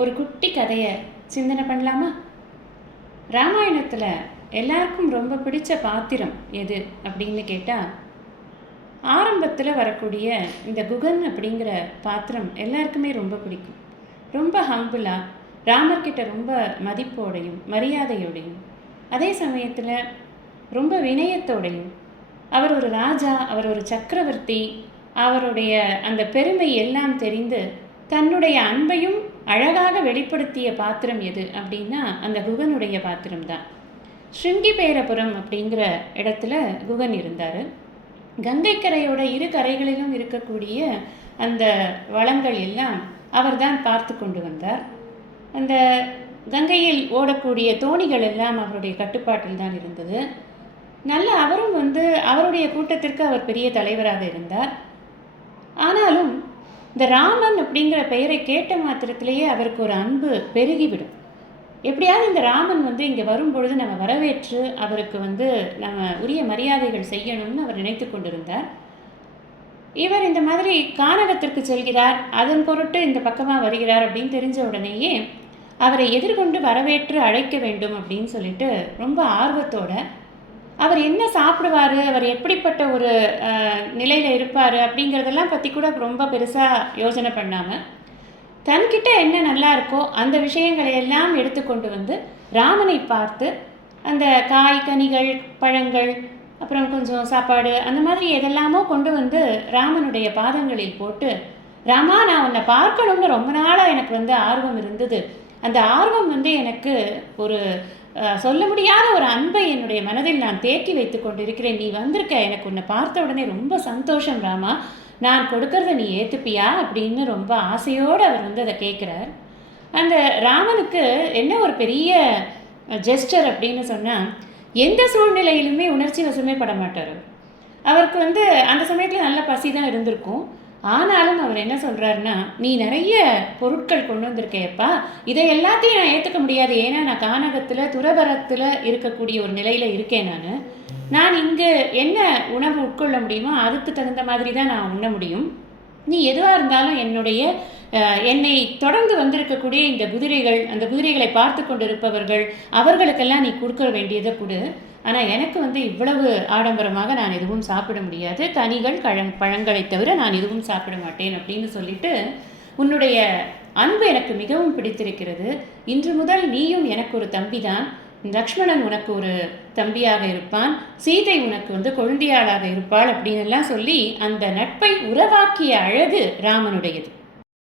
ஒரு குட்டி கதையை சிந்தனை பண்ணலாமா? ராமாயணத்தில் எல்லாருக்கும் ரொம்ப பிடிச்ச பாத்திரம் எது அப்படின்னு கேட்டால், ஆரம்பத்தில் வரக்கூடிய இந்த குகன் அப்படிங்கிற பாத்திரம் எல்லாருக்குமே ரொம்ப பிடிக்கும். ரொம்ப ஹம்பிளாக, ராமர்கிட்ட ரொம்ப மதிப்போடையும் மரியாதையோடையும், அதே சமயத்தில் ரொம்ப வினயத்தோடையும், அவர் ஒரு ராஜா, அவர் ஒரு சக்கரவர்த்தி, அவருடைய அந்த பெருமை எல்லாம் தெரிந்து தன்னுடைய அன்பையும் அழகாக வெளிப்படுத்திய பாத்திரம் எது அப்படின்னா அந்த குகனுடைய பாத்திரம்தான். ஸ்ருங்கிபேரபுரம் அப்படிங்கிற இடத்துல குகன் இருந்தார். கங்கைக்கரையோட இரு கரைகளிலும் இருக்கக்கூடிய அந்த வளங்கள் எல்லாம் அவர்தான் பார்த்து கொண்டு வந்தார். அந்த கங்கையில் ஓடக்கூடிய தோணிகள் எல்லாம் அவருடைய கட்டுப்பாட்டில் தான் இருந்தது. நல்ல அவரும் அவருடைய கூட்டத்திற்கு அவர் பெரிய தலைவராக இருந்தார். ஆனாலும் இந்த ராமன் அப்படிங்கிற பெயரை கேட்ட மாத்திரத்திலேயே அவருக்கு ஒரு அன்பு பெருகிவிடும். எப்படியாவது இந்த ராமன் இங்கே வரும்பொழுது நம்ம வரவேற்று அவருக்கு நம்ம உரிய மரியாதைகள் செய்யணும்னு அவர் நினைத்து கொண்டிருந்தார். இவர் இந்த மாதிரி கானகத்திற்கு செல்கிறார், அதன் பொருட்டு இந்த பக்கமாக வருகிறார் அப்படின்னு தெரிஞ்ச உடனேயே அவரை எதிர்கொண்டு வரவேற்று அழைக்க வேண்டும் அப்படின்னு சொல்லிட்டு ரொம்ப ஆர்வத்தோட அவர் என்ன சாப்பிடுவார், அவர் எப்படிப்பட்ட ஒரு நிலையில் இருப்பார் அப்படிங்கிறதெல்லாம் பற்றி கூட ரொம்ப பெருசாக யோசனை பண்ணாமல், தன்கிட்ட என்ன நல்லா இருக்கோ அந்த விஷயங்களை எல்லாம் எடுத்துக்கொண்டு ராமனை பார்த்து அந்த காய் கனிகள் பழங்கள் அப்புறம் கொஞ்சம் சாப்பாடு அந்த மாதிரி எதெல்லாமோ கொண்டு ராமனுடைய பாதங்களில் போட்டு, ராமா நான் உன்னை பார்க்கணும்னு ரொம்ப நாளாக எனக்கு ஆர்வம் இருந்தது, அந்த ஆர்வம் எனக்கு ஒரு சொல்ல முடியாத ஒரு அன்பை என்னுடைய மனதில் நான் தேக்கி வைத்து கொண்டிருக்கிறேன், நீ வந்திருக்க, எனக்கு உன்னை பார்த்த உடனே ரொம்ப சந்தோஷம் ராமா, நான் கொடுக்கறத நீ ஏற்றுப்பியா அப்படின்னு ரொம்ப ஆசையோடு அவர் அதை கேட்குறார். அந்த ராமனுக்கு என்ன ஒரு பெரிய ஜெஸ்டர் அப்படின்னு சொன்னால், எந்த சூழ்நிலையிலுமே உணர்ச்சி வசமே பட மாட்டார். அவருக்கு அந்த சமயத்தில் நல்ல பசி தான் இருந்திருக்கும். ஆனாலும் அவர் என்ன சொல்கிறாருன்னா, நீ நிறைய பொருட்கள் கொண்டு வந்திருக்கேப்பா, இதை எல்லாத்தையும் நான் ஏற்றுக்க முடியாது, ஏன்னா நான் கானகத்தில் துறவரத்தில் இருக்கக்கூடிய ஒரு நிலையில் இருக்கேன், நான் இங்கே என்ன உணவு உட்கொள்ள முடியுமோ அதுக்கு தகுந்த மாதிரி தான் நான் உண்ண முடியும், நீ எதுவாக இருந்தாலும் என்னை தொடர்ந்து வந்திருக்கக்கூடிய இந்த குதிரைகள், அந்த குதிரைகளை பார்த்து கொண்டு இருப்பவர்கள் அவர்களுக்கெல்லாம் நீ கொடுக்க வேண்டியதை கொடு, ஆனால் எனக்கு இவ்வளவு ஆடம்பரமாக நான் எதுவும் சாப்பிட முடியாது, கனிகள் பழங்களை தவிர நான் எதுவும் சாப்பிட மாட்டேன் அப்படின்னு சொல்லிட்டு, உன்னுடைய அன்பு எனக்கு மிகவும் பிடித்திருக்கிறது, இன்று முதல் நீயும் எனக்கு ஒரு தம்பி தான், லக்ஷ்மணன் உனக்கு ஒரு தம்பியாக இருப்பான், சீதை உனக்கு கொழுந்தியாளாக இருப்பாள் அப்படின்னு எல்லாம் சொல்லி அந்த நட்பை உறவாக்கிய அழகு ராமனுடையது.